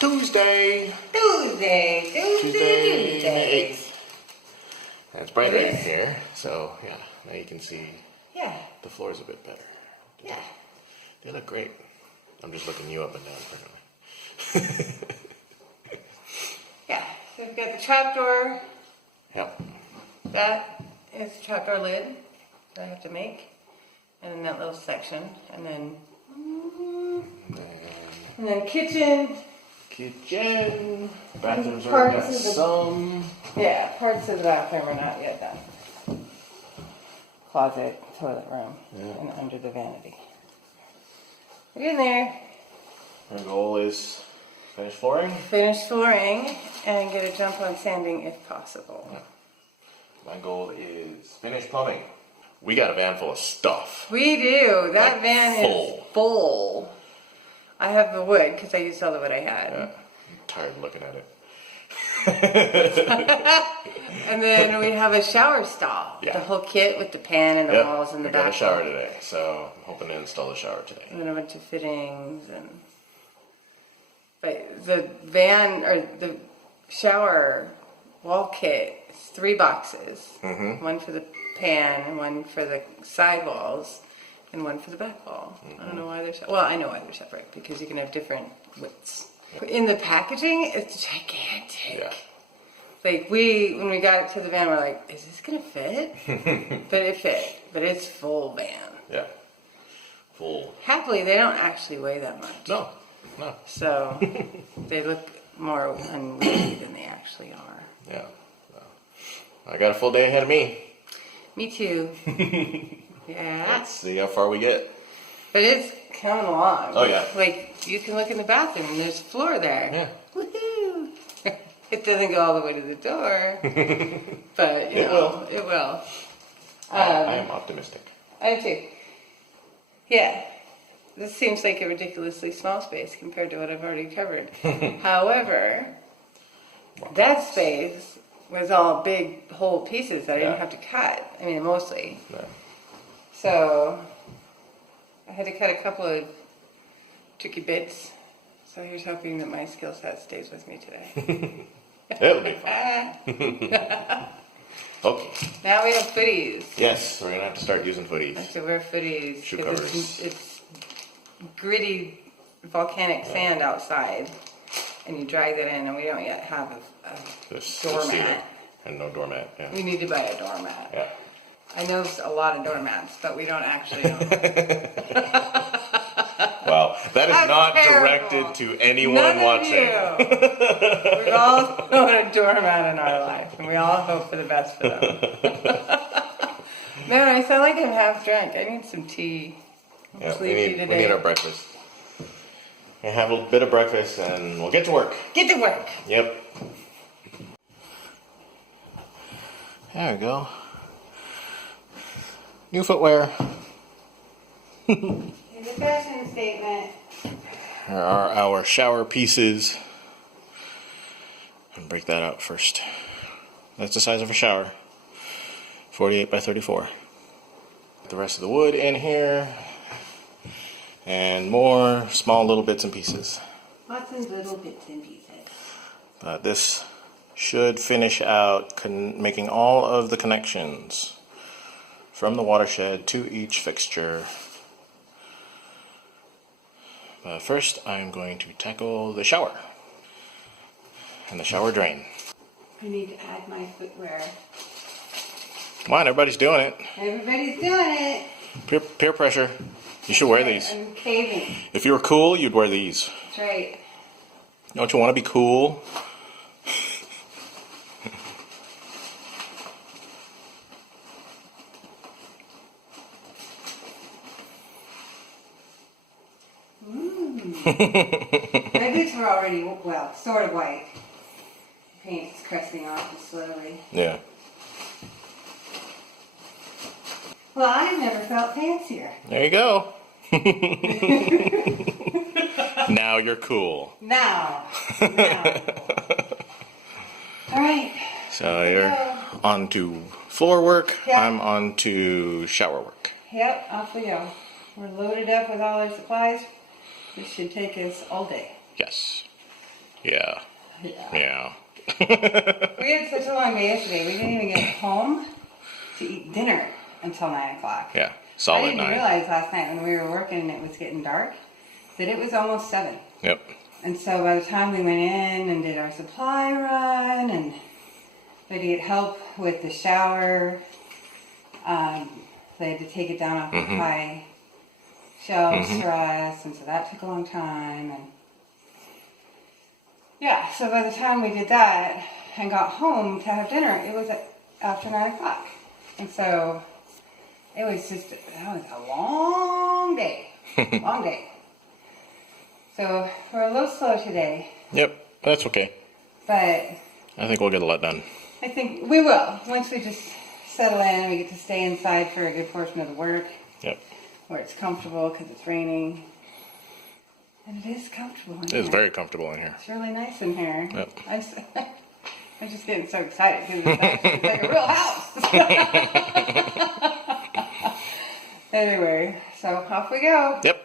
Tuesday. Tuesday. May 8th. And it's brighter in here, so yeah, now you can see the floor is a bit better. Yeah. They look great. I'm just looking you up and down, apparently. Yeah, so we've got the trapdoor. Yep. That is the trapdoor lid that I have to make. And then that little section. And then kitchen. Kitchen. Bathrooms Parts already got of the- some. Yeah, parts of the bathroom are not yet done. Closet, toilet room, and under the vanity. We're in there. Our goal is finish flooring. Finish flooring and get a jump on sanding if possible. Yeah. My goal is finish plumbing. We got a van full of stuff. We do. That Like van full. is full. I have the wood because I used all the wood I had. Yeah. I'm tired of looking at it. And then we have a shower stall. Yeah. The whole kit with the pan and the walls and the I got back. a shower today, so I'm hoping to install the shower today. And then a bunch of fittings but the van or the shower wall kit is 3 boxes. Mm-hmm. One for the pan and one for the side walls and one for the back wall. I don't know why they're well, I know why they're separate because you can have different widths. In the packaging, it's gigantic. Yeah. Like when we got it to the van, we're like, is this gonna fit? But it fit. But it's full van. Yeah. Full. Happily, they don't actually weigh that much. No. So they look more unwieldy than they actually are. Yeah. So, I got a full day ahead of me. Me too. Yeah. Let's see how far we get. But it's coming along. Oh, yeah. Like you can look in the bathroom and there's a floor there. Yeah. Woohoo! It doesn't go all the way to the door, but you know, it will. I am optimistic. I am too. Yeah. This seems like a ridiculously small space compared to what I've already covered. However, that space was all big whole pieces that I didn't have to cut. I mean, mostly. No. So I had to cut a couple of tricky bits. So here's hoping that my skill set stays with me today. It'll be fun. Okay. Now we have footies. Yes, we're going to have to start using I footies. have to wear footies Shoe because covers. it's gritty volcanic sand outside, and you drag that in, and we don't yet have a This doormat. And no doormat. Yeah. We need to buy a doormat. Yeah. I know a lot of doormats, but we don't actually own them. Well, that is That's not terrible. directed to anyone None of watching. you. We all own a doormat in our life, and we all hope for the best for them. Man, I sound like I'm half drunk. I need some tea. I'm Yeah, we sleepy need today. our breakfast. We'll have a bit of breakfast and we'll get to work. Get to work. Yep. There we go. New footwear. Here's a fashion statement. Here are our shower pieces. And break that out first. That's the size of a shower. 48 by 34. The rest of the wood in here. And more small little bits and pieces. Lots of little bits and pieces. But this should finish out making all of the connections from the watershed to each fixture. But first, I'm going to tackle the shower and the shower drain. I need to add my footwear. Come on, everybody's doing it. Everybody's doing it. Peer pressure. You should wear these. I'm caving. If you were cool, you'd wear these. That's right. Don't you want to be cool? My boots were already, well, sort of white. Paint is crusting off just slowly. Yeah. Well, I've never felt fancier. There you go. Now you're cool. Now. All right. So you're on to floor work. Yeah. I'm on to shower work. Yep, off we go. We're loaded up with all our supplies. This should take us all day. Yes. Yeah. Yeah. Yeah. We had such a long day yesterday. We didn't even get home to eat dinner until 9 o'clock. Yeah. I Solid didn't 9. realize last night when we were working and it was getting dark that it was almost 7. Yep. And so by the time we went in and did our supply run and we had to get help with the shower, they had to take it down off the high shelves for us, and so that took a long time. And yeah, so by the time we did that and got home to have dinner, it was after 9 o'clock. And so it was that was a long day. Long day. So we're a little slow today, Yep. That's okay. but I think we'll get a lot done. I think we will. Once we just settle in and we get to stay inside for a good portion of the work Yep. where it's comfortable because it's raining. And it is comfortable in It here. is very comfortable in here. It's really nice in here. Yep. I'm just getting so excited because it's like a real house. Anyway, so off we go. Yep.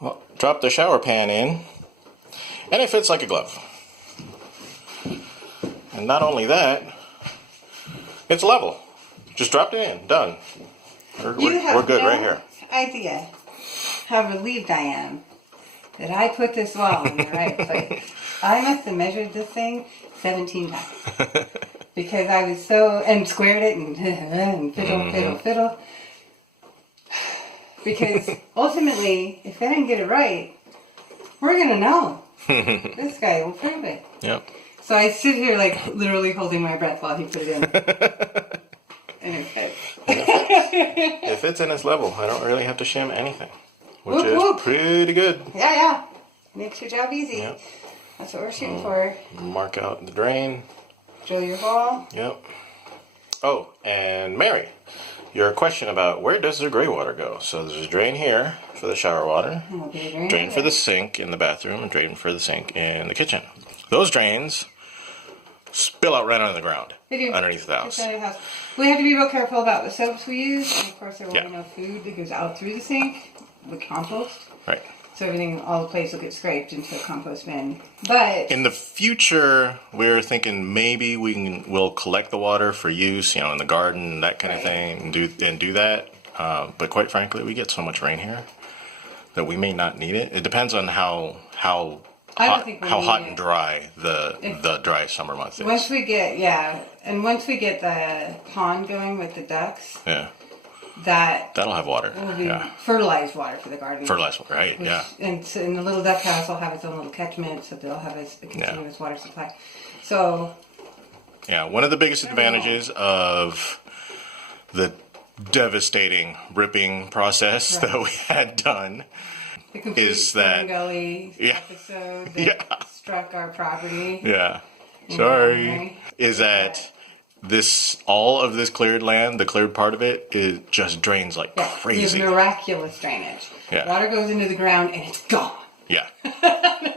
Well, drop the shower pan in, and it fits like a glove. And not only that, it's level. Just dropped it in. Done. We're good right here. Idea how relieved I am that I put this wall in the right place. I must have measured this thing 17 times because I was and squared it and fiddle. Because ultimately, if I didn't get it right, we're gonna know. This guy will prove it. Yep. So I sit here like literally holding my breath while he put it in. And it fits. It fits in its level. I don't really have to shim anything, which Whoop, is whoop. pretty good. Yeah. Makes your job easy. Yep. That's what we're shooting for. Mark out the drain. Drill your hole. Yep. Oh, and Mary, your question about where does the gray water go? So there's a drain here for the shower water, And we'll get a drain. drain for the sink in the bathroom, and drain for the sink in the kitchen. Those drains spill out right on the ground They do. underneath the house. It's under the house. We have to be real careful about the soaps we use. And of course, there will Yeah. be no food that goes out through the sink with compost. Right. So everything, all the plates will get scraped into a compost bin. But In the future, we're thinking maybe we'll collect the water for use, in the garden, that kind of Right. thing, and do that. But quite frankly, we get so much rain here that we may not need it. It depends on how I don't hot, think we how need hot it. and dry the dry summer month is. once we get once we get the pond going with the ducks, Yeah, that that'll have water. will be Yeah, fertilized water for the garden. fertilized water, right? Which- Yeah, And the little duck house will have its own little catchment, so they'll have a continuous water supply. So yeah. One of the biggest advantages of the devastating ripping process Right. that we had done. the complete Is that- Fern Gully Yeah. episode that Yeah. struck our property. Yeah. Sorry. Okay. Is that all of this cleared land, the cleared part of it, it just drains like Yeah, crazy. We have miraculous drainage. Yeah. Water goes into the ground and it's gone. Yeah.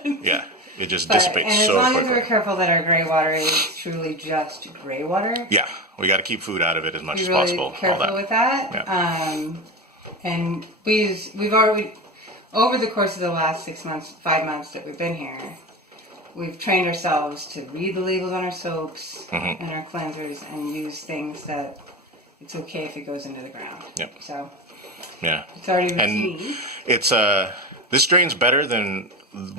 Yeah. It just And dissipates as so long as we're quickly. careful that our gray water is truly just gray water, Yeah. We got to keep food out of it as much be as really possible. All careful that. with that. Yeah. And we've already, over the course of the last 5 months that we've been here, we've trained ourselves to read the labels on our soaps Mm-hmm. and our cleansers and use things that it's okay if it goes into the ground. Yep. So Yeah. it's already And routine. it's this drain's better than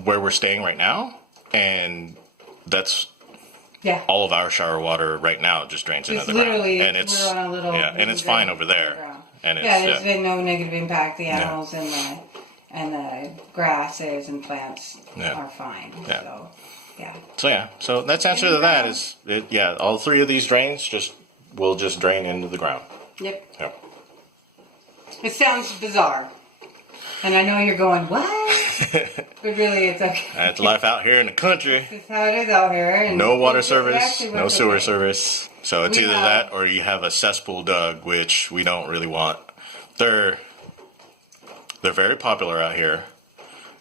where we're staying right now, and that's Yeah. all of our shower water right now just drains into It's the ground. literally, And it's we're on a little, and it's fine over there. And it's there's been no negative impact. The animals Yeah. and the grasses and plants Yeah. are fine. Yeah. So, yeah. So that's answer to that is all 3 of these drains will just drain into the ground. Yep. Yep. It sounds bizarre. And I know you're going, what? But really, it's okay. That's life out here in the country. This is how it is out here. And No water it service, actually no works sewer okay. service. So it's We either have- that or you have a cesspool dug, which we don't really want. They're very popular out here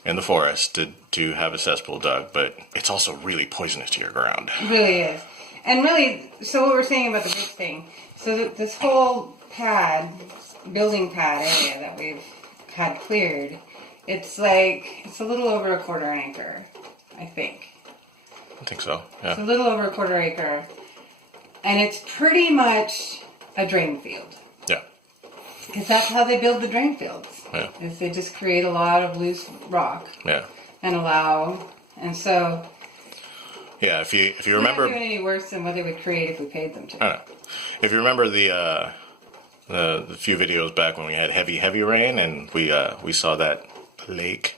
in the forest to have a cesspool dug, but it's also really poisonous to your ground. It really is. And really, so what we're saying about the big thing, so that this whole building pad area that we've had cleared, it's a little over a quarter an acre. I think. I think so. It's a Yeah. little over a quarter acre. And it's pretty much a drain field. Yeah. Because that's how they build the drain fields. Yeah. Is they just create a lot of loose rock Yeah. and and so Yeah. If you they're remember, not doing any worse than what they would create if we paid them to. I don't know. If you remember the few videos back when we had heavy rain and we saw that lake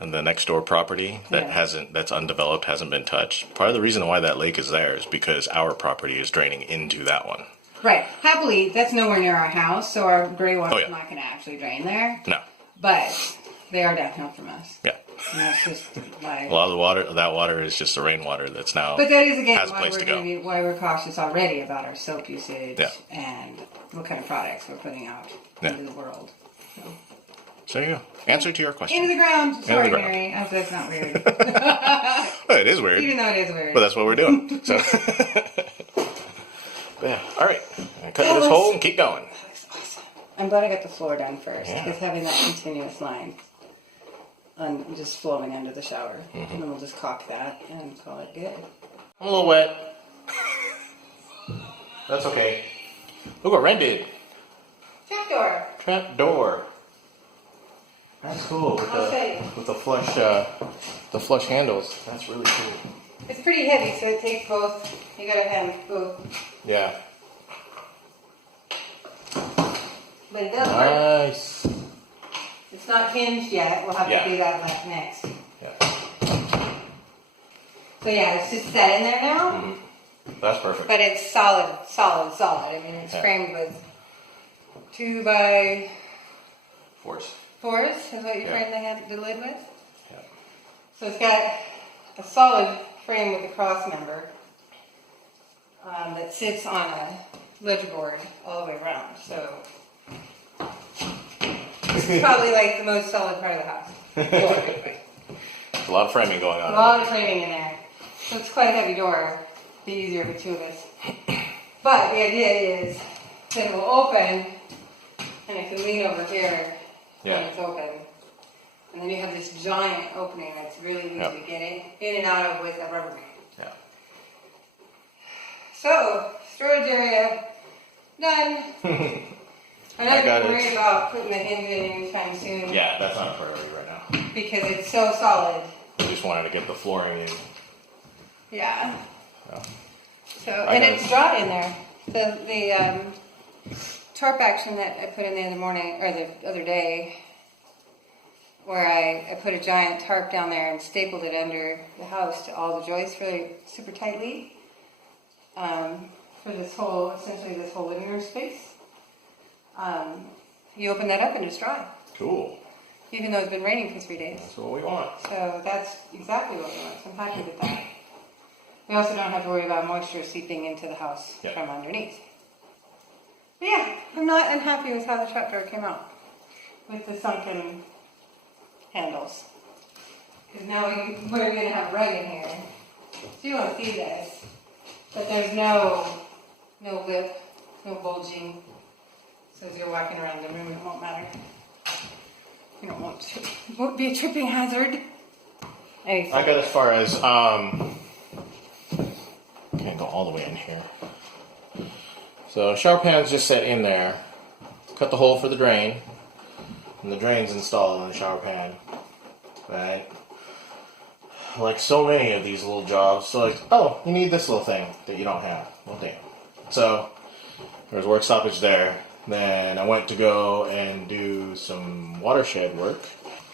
and the next door property that Yeah. that's undeveloped, hasn't been touched. Part of the reason why that lake is there is because our property is draining into that one. Right. Happily, that's nowhere near our house, so our gray water's Oh, yeah. not going to actually drain there. No. But they are downhill from us. Yeah. And that's just like. A lot of that water is just the rainwater that's now. But that is again has a why place we're to go. going to be cautious already about our soap usage Yeah. and what kind of products we're putting out Yeah. into the world. So. So there you go. Answer to your question. Into the ground. Sorry, ground. Mary. I hope that's not weird. Well, it is weird, Even though it is weird. but that's what we're doing. So. Yeah. All right. Cut That this was- hole and keep going. That's awesome. I'm glad I got the floor done first Yeah. because having that continuous line just flowing under the shower, Mm-hmm. and then we'll just caulk that and call it good. I'm a little wet. That's okay. Look what Ren did. Trapdoor. Trap door. That's cool with I'll say. the flush handles. That's really cool. It's pretty heavy, so it takes both. You gotta have both. Yeah. But it does work. Nice. It's not hinged yet. We'll have Yeah. to do that next. Yeah. So yeah, it's just set in there now. That's perfect. But it's solid. I mean, it's Yeah. framed with 2x4s. Force. Is what you Yeah. framed the lid with. Yeah. So it's got a solid frame with a cross member that sits on a ledger board all the way around. So it's probably like the most solid part of the house. A lot of framing going on. A lot of framing in there. So it's quite a heavy door. Be easier for two of us. But the idea is that it will open and it can lean over here Yeah. when it's open. And then you have this giant opening that's really easy Yep. to get in and out of with a rubber band. Yeah. So, storage area done. I'm not got it. worried about putting the hinge in anytime soon Yeah, that's not a priority right now. because it's so solid. I just wanted to get the flooring in. Yeah. Yeah. So, I and got it's it. dry in there. The tarp action that I put in the other morning or the other day, where I put a giant tarp down there and stapled it under the house to all the joists really super tightly for essentially this whole living room space. You open that up and it's dry, Cool. even though it's been raining for 3 days. That's what we want. So that's exactly what we want. So I'm happy with that. We also don't have to worry about moisture seeping into the house Yeah. from underneath. But yeah, I'm not unhappy with how the trapdoor came out with the sunken handles. Because now we're going to have a rug in here. So you won't see this, but there's no lip, no bulging. So as you're walking around the room, it won't matter. You don't want to. It won't be a tripping hazard. Anyway. I got as far as can't go all the way in here. So shower pan's just set in there. Cut the hole for the drain, and the drain's installed in the shower pan. Right. Like so many of these little jobs, so like, oh, you need this little thing that you don't have. Well, damn. So there's work stoppage there. Then I went to go and do some watershed work,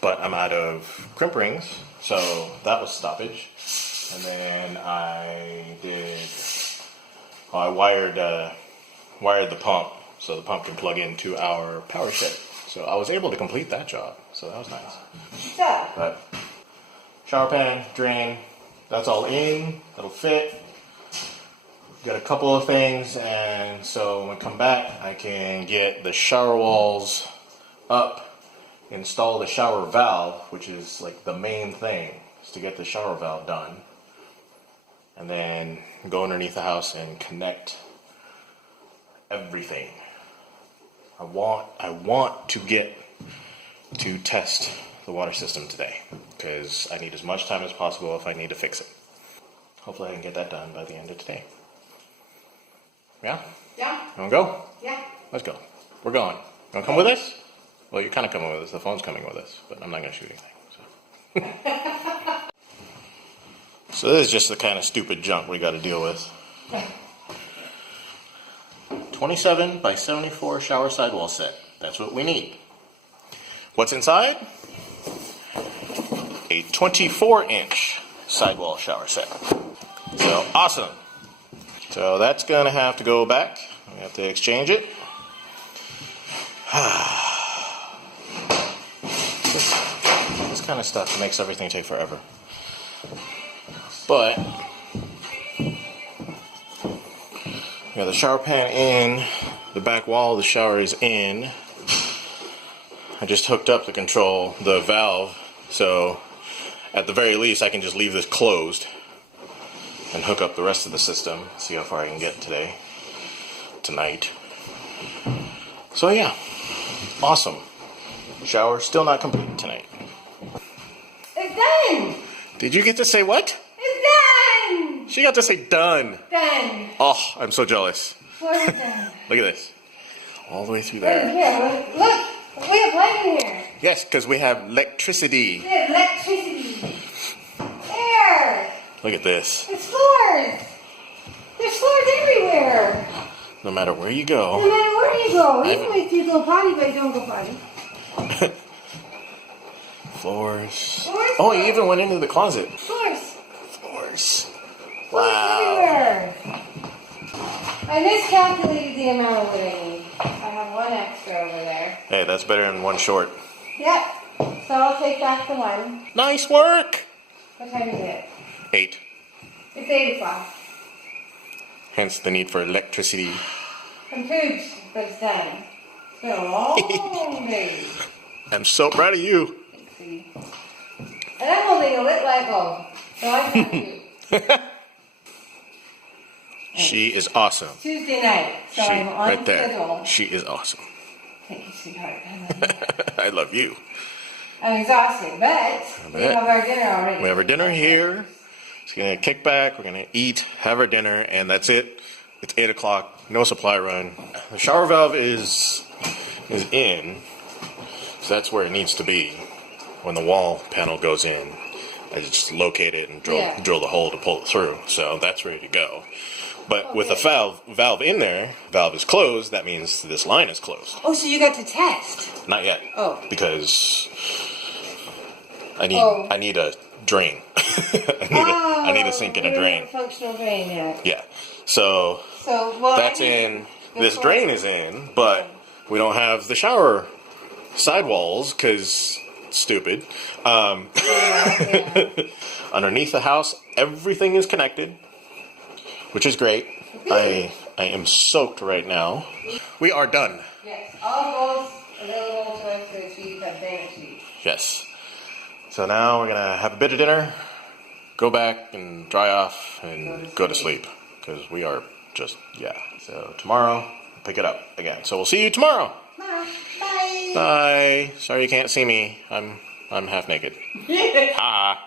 but I'm out of crimp rings, so that was stoppage. And then I wired the pump so the pump can plug into our power shed. So I was able to complete that job, so that was nice. So, But shower pan, drain, that's all in, that'll fit. Got a couple of things, and so when I come back, I can get the shower walls up, install the shower valve, which is like the main thing, is to get the shower valve done, and then go underneath the house and connect everything. I want to get to test the water system today because I need as much time as possible if I need to fix it. Hopefully I can get that done by the end of today. Yeah? Yeah. You wanna go? Yeah. Let's go. We're going. You wanna come with us? Well, you're kind of coming with us. The phone's coming with us, but I'm not gonna shoot anything. So this is just the kind of stupid junk we got to deal with. 27 by 74 shower sidewall set. That's what we need. What's inside? A 24-inch sidewall shower set. So awesome. So that's gonna have to go back. We have to exchange it. This kind of stuff makes everything take forever. But we got the shower pan in, the back wall of the shower is in. I just hooked up the valve, so at the very least I can just leave this closed and hook up the rest of the system, see how far I can get tonight. So yeah, awesome. Shower still not complete tonight. It's done! Did you get to say what? It's done! She got to say done. Done. Oh, I'm so jealous. What is done? Look at this. All the way through Look there. here, look! We have light in here. Yes, because we have electricity. We have electricity. There! Look at this. There's floors! There's floors everywhere! No matter where you No go. matter where you go, I- even if you go potty but you don't go potty. Floors. Floors. Oh, you even went into the closet. Floors! Floors. Floors Wow. everywhere! I miscalculated the amount of wood I need. I have one extra over there. Hey, that's better than one short. Yep. So I'll take back the one. Nice work. What time is it? 8. It's 8 o'clock. Hence the need for electricity. I'm pooped, but it's done. It's been a long day. I'm so proud of you. See? And I'm holding a lit light bulb, so I can't poop. She is awesome. Tuesday night, so She, I'm on right there. schedule. She is awesome. Thank you, sweetheart. I love you. I love you. I'm exhausted, but we bet. have our dinner already. We have our dinner here. It's gonna kick back. We're gonna eat, have our dinner, and that's it. It's 8 o'clock. No supply run. The shower valve is in, so that's where it needs to be. When the wall panel goes in, I just locate it and drill the hole to pull it through. So that's ready to go. But with the valve in there, valve is closed. That means this line is closed. Oh, so you got to test. Not yet. Oh. Because I need a drain. I need a sink and a drain. Functional drain, yeah. Yeah. So well, that's in. This drain is in, but we don't have the shower sidewalls because stupid. Yeah. Underneath the house, everything is connected, which is great. I am soaked right now. We are done. Yes, all goals available to us to achieve that they achieve. Yes. So now we're gonna have a bit of dinner, go back and dry off, and go to sleep because we are just So tomorrow, pick it up again. So we'll see you tomorrow. Bye. Bye. Sorry you can't see me. I'm half naked. Ah.